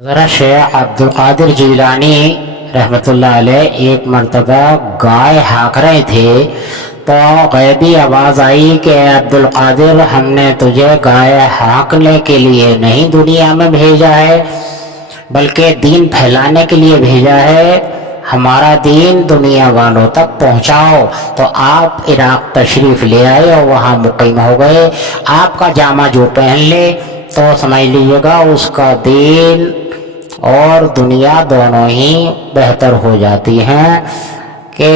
ذرا شیخ عبدالقادر جیلانی رحمۃ اللہ علیہ ایک مرتبہ گائے ہانک رہے تھے تو غیبی آواز آئی کہ عبدالقادر ہم نے تجھے گائے ہانکنے کے لیے نہیں دنیا میں بھیجا ہے بلکہ دین پھیلانے کے لیے بھیجا ہے، ہمارا دین دنیا والوں تک پہنچاؤ۔ تو آپ عراق تشریف لے آئے اور وہاں مقیم ہو گئے۔ آپ کا جامع جو پہن لے تو سمجھ لیجیے گا اس کا دین اور دنیا دونوں ہی بہتر ہو جاتی ہیں کہ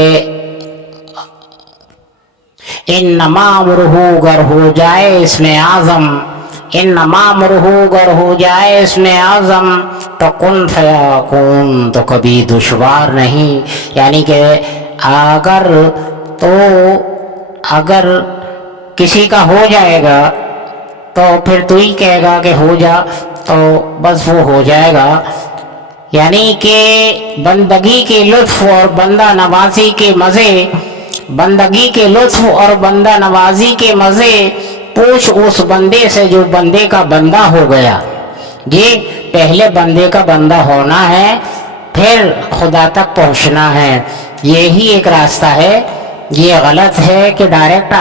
انما امرہ گر ہو جائے اس میں اعظم، انما امرہ گر ہو جائے اس میں اعظم تو کن فیکون، تو کبھی دشوار نہیں، یعنی کہ اگر کسی کا ہو جائے گا تو پھر تو ہی کہے گا کہ ہو جا تو بس وہ ہو جائے گا، یعنی کہ بندگی کے لطف اور بندہ نوازی کے مزے، بندگی کے لطف اور بندہ نوازی کے مزے پوچھ اس بندے سے جو بندے کا بندہ ہو گیا۔ جی پہلے بندے کا بندہ ہونا ہے پھر خدا تک پہنچنا ہے، یہی ایک راستہ ہے۔ یہ غلط ہے کہ ڈائریکٹ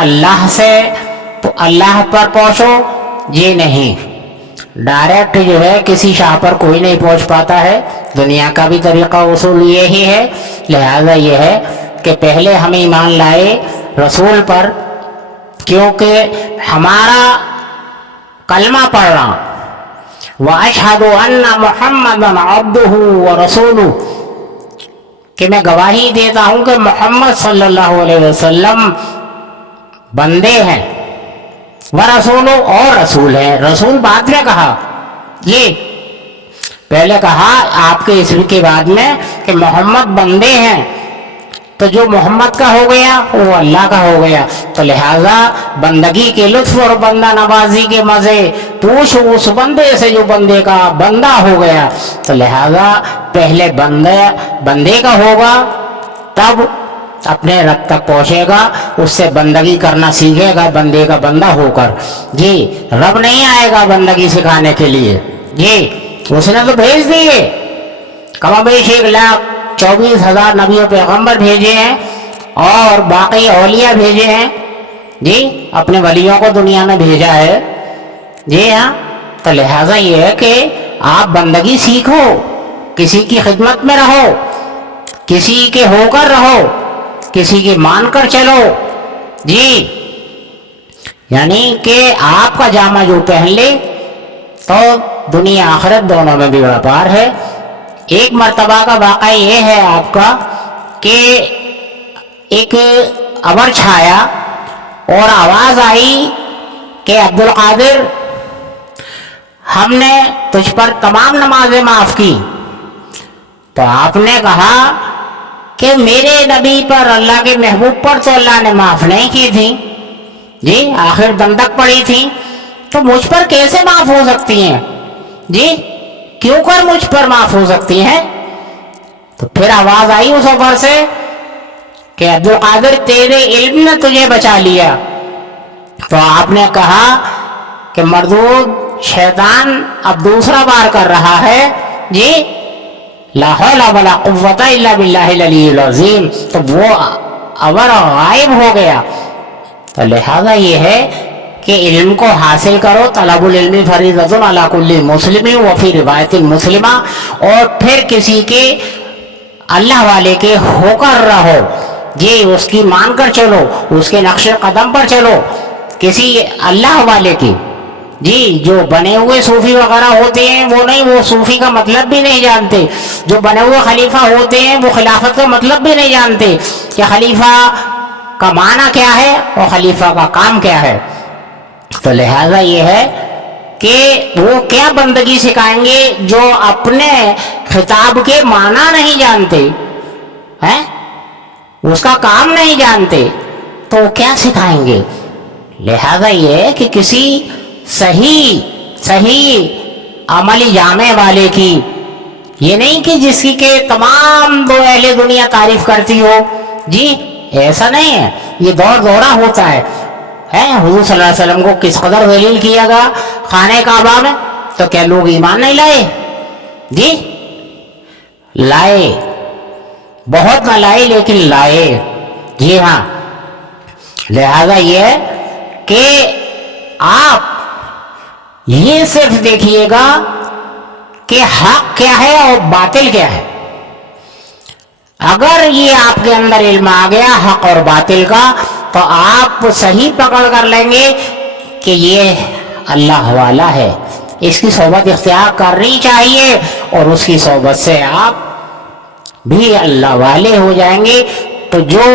اللہ پر پہنچو، یہ نہیں، ڈائریکٹ جو ہے کسی شاہ پر کوئی نہیں پہنچ پاتا ہے، دنیا کا بھی طریقہ اصول یہی ہے۔ لہذا یہ ہے کہ پہلے ہم ایمان لائے رسول پر، کیونکہ ہمارا کلمہ پڑھنا وَأَشْهَدُ أَنَّ مُحَمَّدًا عَبْدُهُ وَرَسُولُهُ، کہ میں گواہی دیتا ہوں کہ محمد صلی اللہ علیہ وسلم بندے ہیں، ورسولو اور رسول ہے۔ رسول بعد میں کہا، یہ پہلے کہا آپ کے اسم کے بعد میں کہ محمد بندے ہیں، تو جو محمد کا ہو گیا وہ اللہ کا ہو گیا، تو لہذا بندگی کے لطف اور بندہ نوازی کے مزے پوچھ اس بندے سے جو بندے کا بندہ ہو گیا، تو لہذا پہلے بندے کا ہوگا تب اپنے رب تک پہنچے گا، اس سے بندگی کرنا سیکھے گا بندے کا بندہ ہو کر۔ جی رب نہیں آئے گا بندگی سکھانے کے لیے، جی اس نے تو بھیج دیے، کم بیش 1,24,000 نبی و پیغمبر بھیجے ہیں اور باقی اولیاء بھیجے ہیں، جی اپنے ولیوں کو دنیا میں بھیجا ہے، جی ہاں۔ تو لہٰذا یہ ہے کہ آپ بندگی سیکھو، کسی کی خدمت میں رہو، کسی کے ہو کر رہو، کسی کی مان کر چلو، جی یعنی کہ آپ کا جامع جو پہن لے تو دنیا آخرت دونوں میں بھی ویاپار ہے۔ ایک مرتبہ کا واقعہ یہ ہے آپ کا کہ ایک ابر چھایا اور آواز آئی کہ عبدالقادر ہم نے تجھ پر تمام نمازیں معاف کی، تو آپ نے کہا کہ میرے نبی پر، اللہ کے محبوب پر تو اللہ نے معاف نہیں کی تھی، جی آخر دم تک پڑی تھی، تو مجھ پر کیسے معاف ہو سکتی ہیں؟ جی کیوں کر مجھ پر معاف ہو سکتی ہیں؟ تو پھر آواز آئی اس اوپر سے کہ عبدالقادر تیرے علم نے تجھے بچا لیا، تو آپ نے کہا کہ مردود شیطان اب دوسرا بار کر رہا ہے، جی لا حول ولا قوت الا باللہ العلی العظیم، تو وہ اور غائب ہو گیا۔ تو لہذا یہ ہے کہ علم کو حاصل کرو، طلب العلم فریضۃ علی کل مسلم وفی روایت مسلمہ، اور پھر کسی کے اللہ والے کے ہو کر رہو، جی اس کی مان کر چلو، اس کے نقش قدم پر چلو، کسی اللہ والے کی، جی جو بنے ہوئے صوفی وغیرہ ہوتے ہیں وہ نہیں، وہ صوفی کا مطلب بھی نہیں جانتے، جو بنے ہوئے خلیفہ ہوتے ہیں وہ خلافت کا مطلب بھی نہیں جانتے کہ خلیفہ کا معنی کیا ہے اور خلیفہ کا کام کیا ہے۔ تو لہذا یہ ہے کہ وہ کیا بندگی سکھائیں گے جو اپنے خطاب کے معنی نہیں جانتے ہیں، اس کا کام نہیں جانتے، تو کیا سکھائیں گے؟ لہذا یہ ہے کہ کسی صحیح عملی جامع والے کی، یہ نہیں کہ جس کی کہ تمام اہل دنیا تعریف کرتی ہو، جی ایسا نہیں ہے، یہ دورہ ہوتا ہے۔ حضور صلی اللہ علیہ وسلم کو کس قدر ذلیل کیا گیا خانہ کعبہ میں، تو کیا لوگ ایمان نہیں لائے؟ جی لائے، بہت نہ لائے لیکن لائے، جی ہاں۔ لہذا یہ ہے کہ آپ یہ صرف دیکھیے گا کہ حق کیا ہے اور باطل کیا ہے۔ اگر یہ آپ کے اندر علم آ گیا حق اور باطل کا، تو آپ صحیح پکڑ کر لیں گے کہ یہ اللہ والا ہے، اس کی صحبت اختیار کرنی چاہیے، اور اس کی صحبت سے آپ بھی اللہ والے ہو جائیں گے۔ تو جو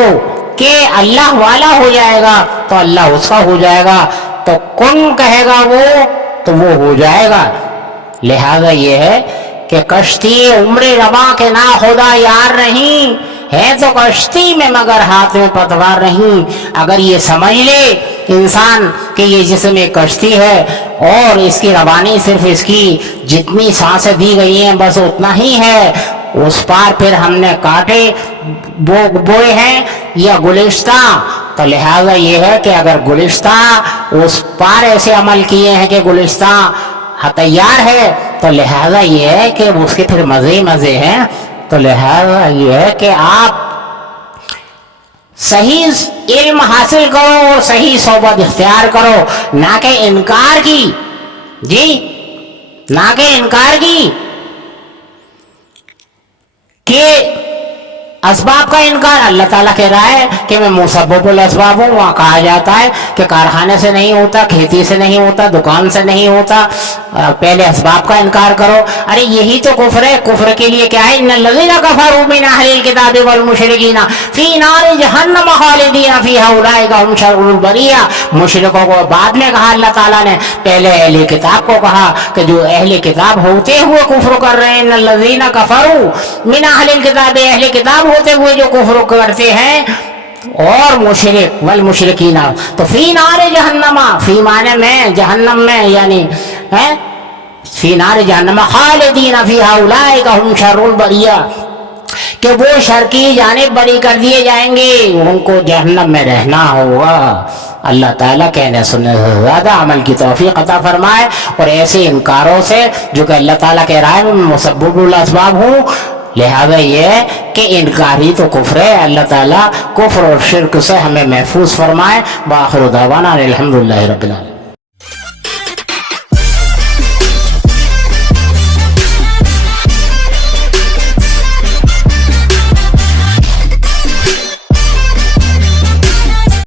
کہ اللہ والا ہو جائے گا تو اللہ اس کا ہو جائے گا، تو کن کہے گا وہ تو وہ ہو جائے گا۔ لہذا یہ ہے کہ کشتی عمر رواں کے نا خدا یار نہیں ہے، تو کشتی میں مگر ہاتھ میں پتوار نہیں۔ اگر یہ سمجھ لے انسان کہ یہ جسم ایک کشتی ہے اور اس کی روانی صرف اس کی جتنی سانسیں دی گئی ہیں بس اتنا ہی ہے، اس پار پھر ہم نے کاٹے بوئے ہیں یا گلشتہ، تو لہذا یہ ہے کہ اگر گلشتہ اس پار ایسے عمل کیے ہیں کہ گلشتہ تیار ہے، تو لہذا یہ ہے کہ اس کے پھر مزے مزے ہیں۔ تو لہذا یہ ہے کہ آپ صحیح علم حاصل کرو اور صحیح صحبت اختیار کرو، نہ کہ انکار کی، جی نہ کہ انکار کی کہ اسباب کا انکار۔ اللہ تعالیٰ کہہ رہا ہے کہ میں مسبب الاسباب ہوں، وہاں کہا جاتا ہے کہ کارخانے سے نہیں ہوتا، کھیتی سے نہیں ہوتا، دکان سے نہیں ہوتا، پہلے اسباب کا انکار کرو۔ ارے یہی تو کفر ہے۔ کفر کے لیے کیا ہے؟ ان الذین کفروا من اہل الکتاب والمشرکین فی نار جہنم خالدین فیہا اولئک ھم شر البریہ۔ مشرکوں کو بعد میں کہا اللہ تعالیٰ نے، پہلے اہل کتاب کو کہا کہ جو اہل کتاب ہوتے ہوئے کفر کر رہے ہیں، ان الذین کفروا من اہل الکتاب، اہل کتاب ہوتے ہوئے جو کفر کرتے ہیں، اور مشرک والمشرکین، تو فی نار جہنم، فی معنی میں جہنم میں، یعنی فی نار جہنم خالدین فیہا اولئک ھم شر البریہ، کہ وہ شر کی جانب بری کر دیے جائیں گے، ان کو جہنم میں رہنا ہوگا۔ اللہ تعالیٰ کہنے سننے سے زیادہ عمل کی توفیق عطا فرمائے، اور ایسے انکاروں سے جو کہ اللہ تعالیٰ کہہ رہا ہے میں مسبب الاسباب ہوں، لہذا یہ ہے کہ انکاری تو کفر ہے۔ اللہ تعالیٰ کفر اور شرک سے ہمیں محفوظ فرمائے۔ بآخر دعوانا الحمدللہ رب العالمین۔